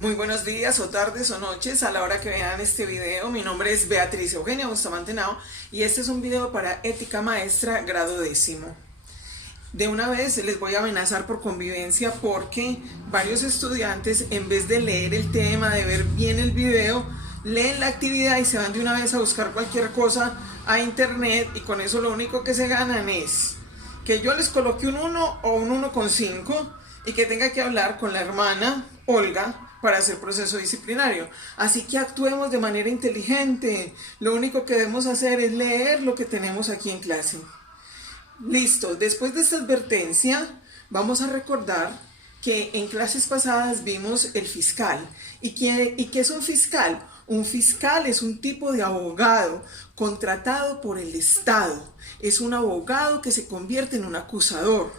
Muy buenos días o tardes o noches a la hora que vean este video. Mi nombre es Beatriz Eugenia Bustamante Henao y este es un video para Ética Maestra grado 10º. De una vez les voy a amenazar por convivencia porque varios estudiantes, en vez de leer el tema, de ver bien el video, leen la actividad y se van de una vez a buscar cualquier cosa a internet, y con eso lo único que se ganan es que yo les coloque un 1 o un 1,5 y que tenga que hablar con la hermana Olga para hacer proceso disciplinario. Así que actuemos de manera inteligente. Lo único que debemos hacer es leer lo que tenemos aquí en clase. Listo, después de esta advertencia, vamos a recordar que en clases pasadas vimos el fiscal. ¿Y qué es un fiscal? Un fiscal es un tipo de abogado contratado por el Estado. Es un abogado que se convierte en un acusador.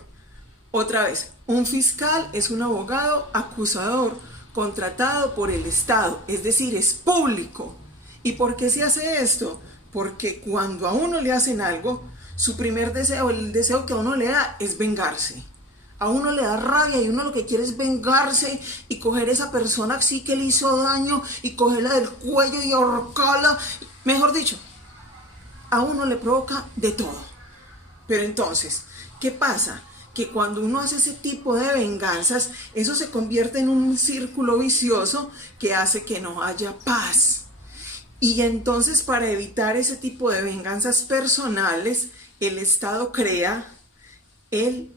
Otra vez, un fiscal es un abogado acusador contratado por el Estado, es decir, es público. ¿Y por qué se hace esto? Porque cuando a uno le hacen algo, su primer deseo, el deseo que a uno le da es vengarse. A uno le da rabia y uno lo que quiere es vengarse y coger a esa persona así que le hizo daño y cogerla del cuello y ahorcarla. Mejor dicho, a uno le provoca de todo. Pero entonces, ¿qué pasa? Que cuando uno hace ese tipo de venganzas, eso se convierte en un círculo vicioso que hace que no haya paz. Y entonces, para evitar ese tipo de venganzas personales, el Estado crea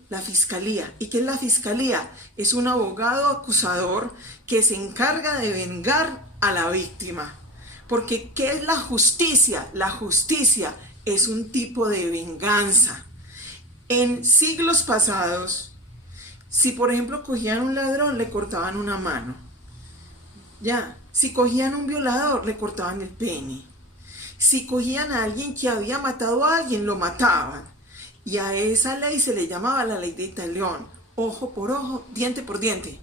la fiscalía. ¿Y qué es la fiscalía? Es un abogado acusador que se encarga de vengar a la víctima. Porque ¿qué es la justicia? La justicia es un tipo de venganza. En siglos pasados, si por ejemplo cogían a un ladrón, le cortaban una mano. Ya, si cogían a un violador, le cortaban el pene. Si cogían a alguien que había matado a alguien, lo mataban. Y a esa ley se le llamaba la ley de Italión. Ojo por ojo, diente por diente.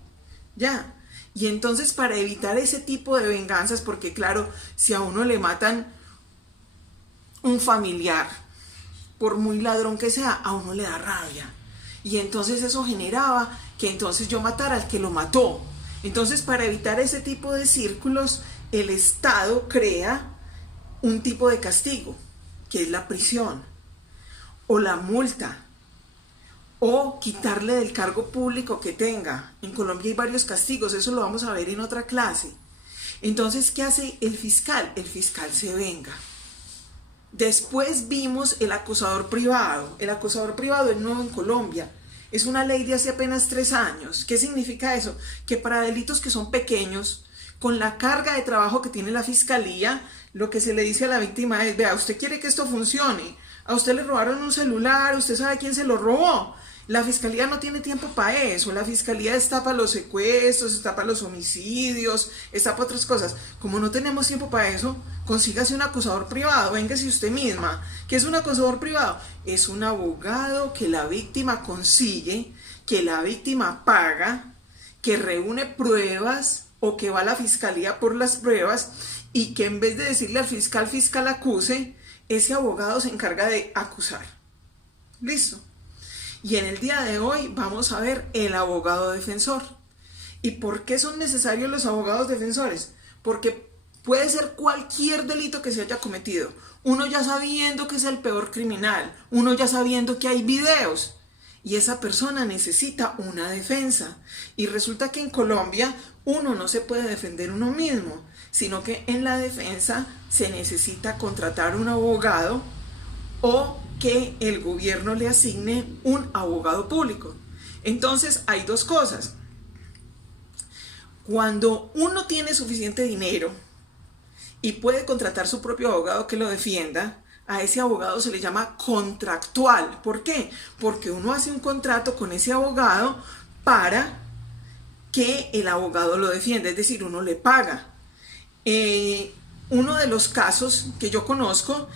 Ya. Y entonces, para evitar ese tipo de venganzas, porque claro, si a uno le matan un familiar, por muy ladrón que sea, a uno le da rabia. Y entonces eso generaba que entonces yo matara al que lo mató. Entonces, para evitar ese tipo de círculos, el Estado crea un tipo de castigo, que es la prisión, o la multa, o quitarle del cargo público que tenga. En Colombia hay varios castigos, eso lo vamos a ver en otra clase. Entonces, ¿qué hace el fiscal? El fiscal se venga. Después vimos el acusador privado. El acusador privado es nuevo en Colombia. Es una ley de hace apenas 3 años. ¿Qué significa eso? Que para delitos que son pequeños, con la carga de trabajo que tiene la fiscalía, lo que se le dice a la víctima es: vea, usted quiere que esto funcione, a usted le robaron un celular, usted sabe quién se lo robó. La fiscalía no tiene tiempo para eso. La fiscalía está para los secuestros, está para los homicidios, está para otras cosas. Como no tenemos tiempo para eso, consígase un acusador privado. Véngase usted misma. ¿Qué es un acusador privado? Es un abogado que la víctima consigue, que la víctima paga, que reúne pruebas o que va a la fiscalía por las pruebas, y que en vez de decirle al fiscal acuse, ese abogado se encarga de acusar. Listo. Y en el día de hoy vamos a ver el abogado defensor. ¿Y por qué son necesarios los abogados defensores? Porque puede ser cualquier delito que se haya cometido. Uno ya sabiendo que es el peor criminal, uno ya sabiendo que hay videos, y esa persona necesita una defensa. Y resulta que en Colombia uno no se puede defender uno mismo, sino que en la defensa se necesita contratar un abogado o que el gobierno le asigne un abogado público. Entonces hay dos cosas. Cuando uno tiene suficiente dinero y puede contratar su propio abogado que lo defienda, a ese abogado se le llama contractual. ¿Por qué? Porque uno hace un contrato con ese abogado para que el abogado lo defienda, es decir, uno le paga. Uno de los casos que yo conozco,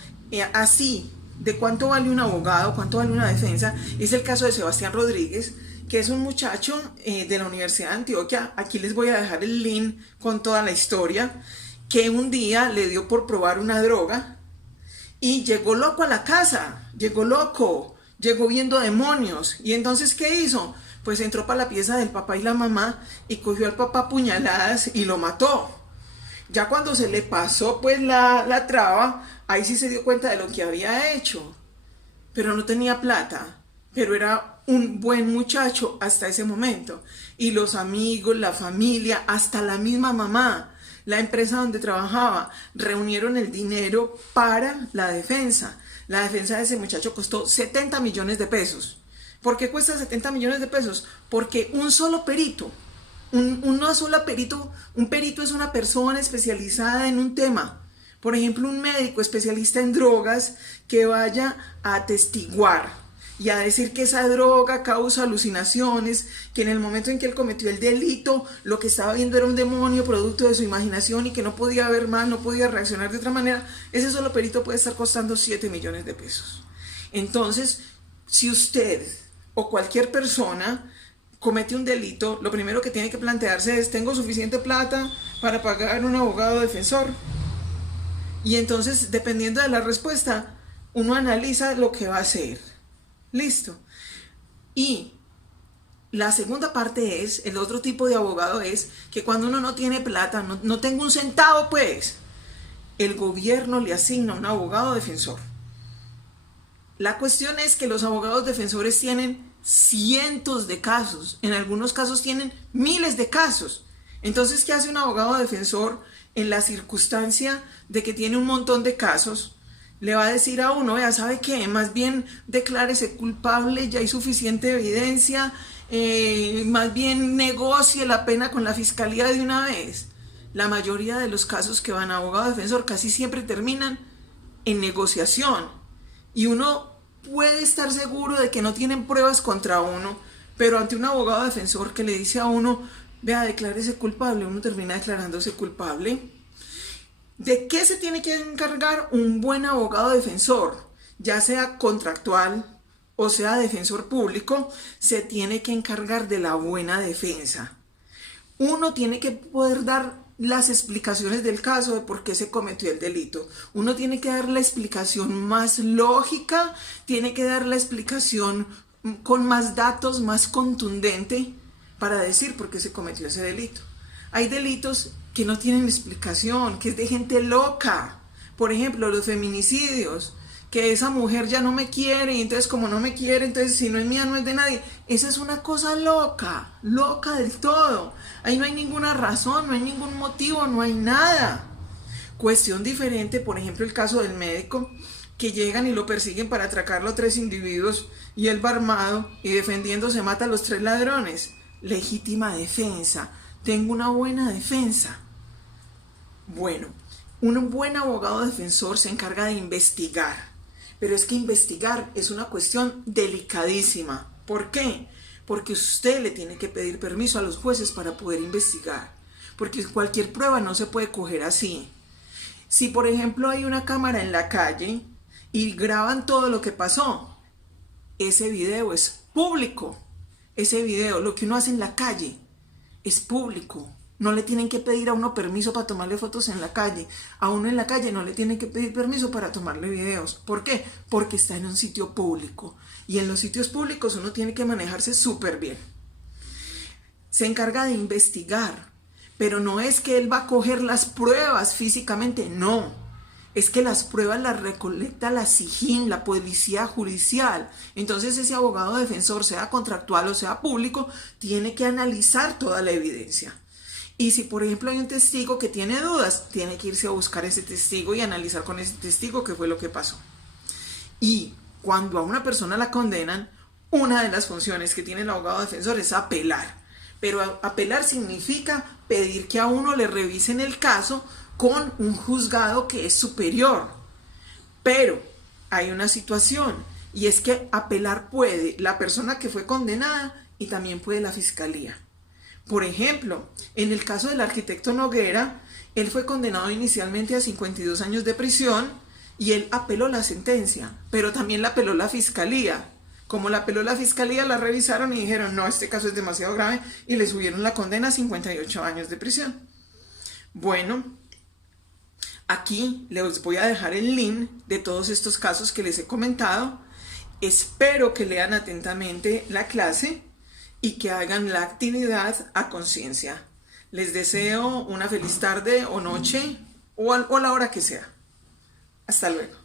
así, de cuánto vale un abogado, cuánto vale una defensa, es el caso de Sebastián Rodríguez, que es un muchacho de la Universidad de Antioquia. Aquí les voy a dejar el link con toda la historia, que un día le dio por probar una droga y llegó loco a la casa, llegó loco, llegó viendo demonios. Y entonces, ¿qué hizo? pues entró para la pieza del papá y la mamá y cogió al papá a puñaladas y lo mató. Ya cuando se le pasó pues la traba, ahí sí se dio cuenta de lo que había hecho, pero no tenía plata, pero era un buen muchacho hasta ese momento. Y los amigos, la familia, hasta la misma mamá, la empresa donde trabajaba, reunieron el dinero para la defensa. La defensa de ese muchacho costó 70 millones de pesos. ¿Por qué cuesta 70 millones de pesos? Porque un solo perito, un perito es una persona especializada en un tema. Por ejemplo, un médico especialista en drogas que vaya a atestiguar y a decir que esa droga causa alucinaciones, que en el momento en que él cometió el delito, lo que estaba viendo era un demonio producto de su imaginación y que no podía ver más, no podía reaccionar de otra manera, ese solo perito puede estar costando 7 millones de pesos. Entonces, si usted o cualquier persona comete un delito, lo primero que tiene que plantearse es: ¿tengo suficiente plata para pagar un abogado defensor? Y entonces, dependiendo de la respuesta, uno analiza lo que va a hacer. Listo. Y la segunda parte es, el otro tipo de abogado es que cuando uno no tiene plata, no tengo un centavo pues, el gobierno le asigna un abogado defensor. La cuestión es que los abogados defensores tienen cientos de casos, en algunos casos tienen miles de casos. Entonces, ¿qué hace un abogado defensor en la circunstancia de que tiene un montón de casos? Le va a decir a uno: vea, ¿sabe qué? Más bien declárese culpable, ya hay suficiente evidencia, más bien negocie la pena con la fiscalía de una vez. La mayoría de los casos que van a abogado defensor casi siempre terminan en negociación. Y uno puede estar seguro de que no tienen pruebas contra uno, pero ante un abogado defensor que le dice a uno: vea, declárese culpable, uno termina declarándose culpable. ¿De qué se tiene que encargar un buen abogado defensor? Ya sea contractual o sea defensor público, se tiene que encargar de la buena defensa. Uno tiene que poder dar las explicaciones del caso de por qué se cometió el delito. Uno tiene que dar la explicación más lógica, tiene que dar la explicación con más datos, más contundente, para decir por qué se cometió ese delito. Hay delitos que no tienen explicación, que es de gente loca. Por ejemplo, los feminicidios, que esa mujer ya no me quiere y entonces como no me quiere, entonces si no es mía no es de nadie. Esa es una cosa loca, loca del todo. Ahí no hay ninguna razón, no hay ningún motivo, no hay nada. Cuestión diferente, por ejemplo, el caso del médico, que llegan y lo persiguen para atracarlo a 3 individuos y él va armado y defendiéndose mata a los 3 ladrones. Legítima defensa. Tengo una buena defensa. Bueno, un buen abogado defensor se encarga de investigar, pero es que investigar es una cuestión delicadísima. ¿Por qué? Porque usted le tiene que pedir permiso a los jueces para poder investigar, porque cualquier prueba no se puede coger así. Si por ejemplo hay una cámara en la calle y graban todo lo que pasó, ese video es público. Ese video, lo que uno hace en la calle, es público. No le tienen que pedir a uno permiso para tomarle fotos en la calle. A uno en la calle no le tienen que pedir permiso para tomarle videos. ¿Por qué? Porque está en un sitio público. Y en los sitios públicos uno tiene que manejarse súper bien. Se encarga de investigar. Pero no es que él va a coger las pruebas físicamente, no. Es que las pruebas las recolecta la SIJIN, la policía judicial. Entonces ese abogado defensor, sea contractual o sea público, tiene que analizar toda la evidencia. Y si por ejemplo hay un testigo que tiene dudas, tiene que irse a buscar ese testigo y analizar con ese testigo qué fue lo que pasó. Y cuando a una persona la condenan, una de las funciones que tiene el abogado defensor es apelar. Pero apelar significa pedir que a uno le revisen el caso con un juzgado que es superior. Pero hay una situación, y es que apelar puede la persona que fue condenada y también puede la fiscalía. Por ejemplo, en el caso del arquitecto Noguera, él fue condenado inicialmente a 52 años de prisión y él apeló la sentencia, pero también la apeló la fiscalía. Como la apeló la fiscalía, la revisaron y dijeron: no, este caso es demasiado grave, y le subieron la condena a 58 años de prisión. Bueno, aquí les voy a dejar el link de todos estos casos que les he comentado. Espero que lean atentamente la clase y que hagan la actividad a conciencia. Les deseo una feliz tarde o noche o a la hora que sea. Hasta luego.